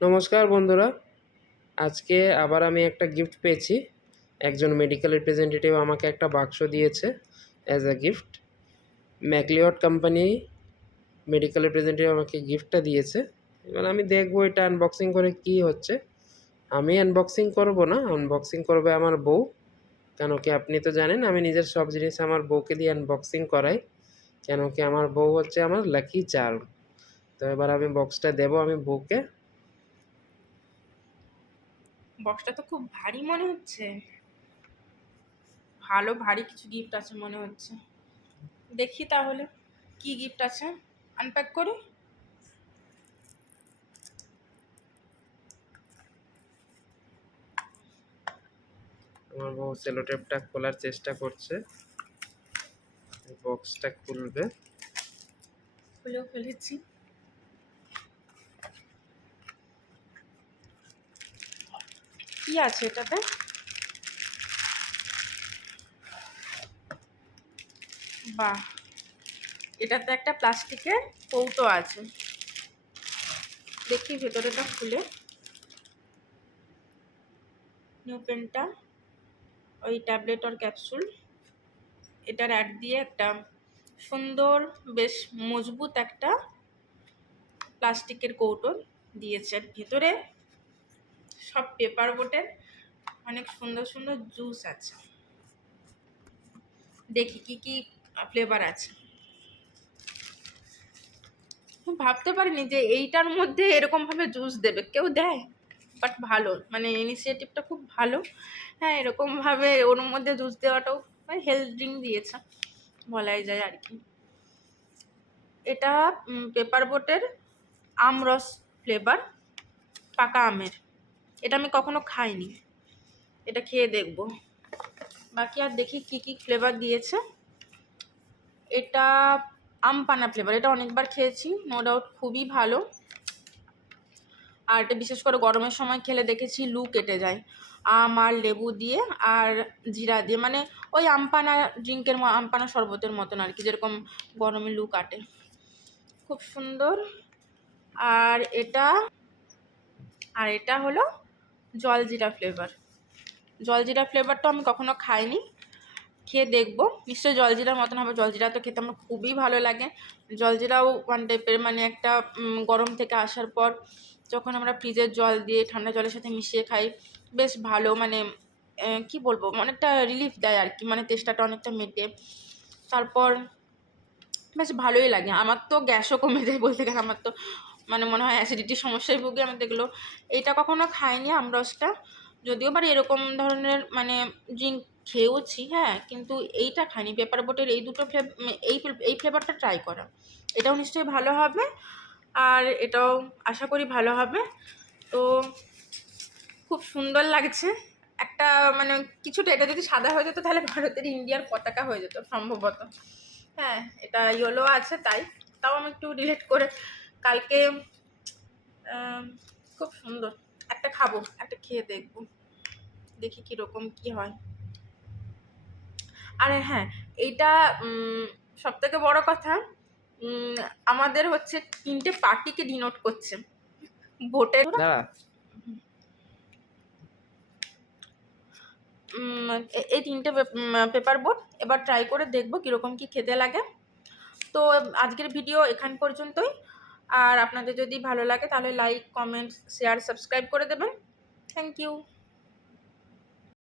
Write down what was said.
নমস্কার বন্ধুরা, আজকে আবার আমি একটা গিফট পেয়েছি। একজন মেডিকেল রিপ্রেজেন্টেটিভ আমাকে একটা বাক্স দিয়েছে as a gift. McLeod company medical representative আমাকে গিফটটা দিয়েছে। এবার আমি দেখবো এটা আনবক্সিং করে কি হচ্ছে। আমি আনবক্সিং করব না, আনবক্সিং করবে আমার বউ। কেন কি আপনি তো জানেন আমি নিজের সব জিনিস আমার বউকে দিয়ে আনবক্সিং করাই। কেন কি আমার বউ হচ্ছে আমার লাকি চার্ম। তো এবার আমি বক্সটা দেবো আমি বউকে। বক্সটা তো খুব ভারী মনে হচ্ছে। ভালো ভারী কিছু গিফট আছে মনে হচ্ছে। দেখি তাহলে কি গিফট আছে, আনপ্যাক করি। আমার বউ সেলোটেপটা খোলার চেষ্টা করছে, বক্সটা খুলবে। খুলেও ফেলেছি। কি আছে এটাতে? বাহ, এটাতে একটা প্লাস্টিকের কৌটো আছে। দেখি ভেতরেটা খুলে। নিউ পেনটা, ওই ট্যাবলেট আর ক্যাপসুল, এটার অ্যাড দিয়ে একটা সুন্দর বেশ মজবুত একটা প্লাস্টিকের কৌটো দিয়েছে। আর ভেতরে সব পেপার বোটের অনেক সুন্দর সুন্দর জুস আছে। দেখি কি কি ফ্লেভার আছে। ভাবতে পারিনি যে এইটার মধ্যে এরকমভাবে জুস দেবে, কেউ দেয়? বাট ভালো, মানে ইনিশিয়েটিভটা খুব ভালো। হ্যাঁ, এরকমভাবে ওর মধ্যে জুস দেওয়াটাও হেলথ ড্রিঙ্ক দিয়েছে বলাই যায় আর কি। এটা পেপার বোটের আমরস ফ্লেভার, পাকা আমের। এটা আমি কখনো খাইনি, এটা খেয়ে দেখবো। বাকি আর দেখি কি কি ফ্লেভার দিয়েছে। এটা আমপানা ফ্লেভার, এটা অনেকবার খেয়েছি, নো ডাউট খুবই ভালো। আর এটা বিশেষ করে গরমের সময় খেলে দেখেছি লু কেটে যায়। আম আর লেবু দিয়ে আর জিরা দিয়ে, মানে ওই আমপানা ড্রিঙ্কের আমপানা শরবতের মতন আর কি, যেরকম গরমে লু কাটে। খুব সুন্দর। আর এটা হলো জলজিরা ফ্লেভার। জলজিরা ফ্লেভারটা আমি কখনো খাইনি, খেয়ে দেখবো। নিশ্চয়ই জলজিরার মতন হবে, জলজিরা তো খেতে আমার খুবই ভালো লাগে। জলজিরাও ওয়ান টাইপের, মানে একটা গরম থেকে আসার পর যখন আমরা ফ্রিজের জল দিয়ে ঠান্ডা জলের সাথে মিশিয়ে খাই, বেশ ভালো, মানে কি বলবো, অনেকটা রিলিফ দেয় আর কি, মানে তেষ্টাটা অনেকটা মেটে। তারপর বেশ ভালোই লাগে। আমার তো গ্যাসও কমে যায় বলতে গেলে, আমার তো মানে মনে হয় অ্যাসিডিটির সমস্যায় ভুগি আমি। দেখলো এইটা কখনো খাইনি আমরসটা, যদিও বা এরকম ধরনের মানে ড্রিঙ্ক খেয়েওছি, হ্যাঁ, কিন্তু এইটা খাইনি। পেপার বোটের এই দুটো এই ফ্লেভারটা ট্রাই করা, এটাও নিশ্চয়ই ভালো হবে। আর এটাও আশা করি ভালো হবে। তো খুব সুন্দর লাগছে। একটা মানে কিছুটা, এটা যদি সাদা হয়ে যেত তাহলে ভারতের ইন্ডিয়ার পতাকা হয়ে যেত সম্ভবত। হ্যাঁ, এটা ইয়েলো আছে তাই, তাও আমি একটু রিলেট করে কালকে খুব সুন্দর একটা খাবো, একটা খেয়ে দেখবো, দেখি কীরকম কি হয়। আরে হ্যাঁ, এইটা সব থেকে বড় কথা, আমাদের হচ্ছে 3টে পার্টিকে ডিনোট করছে ভোটের। দাঁড়া, এই 3টে পেপার বোট এবার ট্রাই করে দেখবো কীরকম কি খেতে লাগে। তো আজকের ভিডিও এখান পর্যন্তই। আর আপনাদের যদি ভালো লাগে তাহলে লাইক, কমেন্ট, শেয়ার, সাবস্ক্রাইব করে দেবেন। Thank you.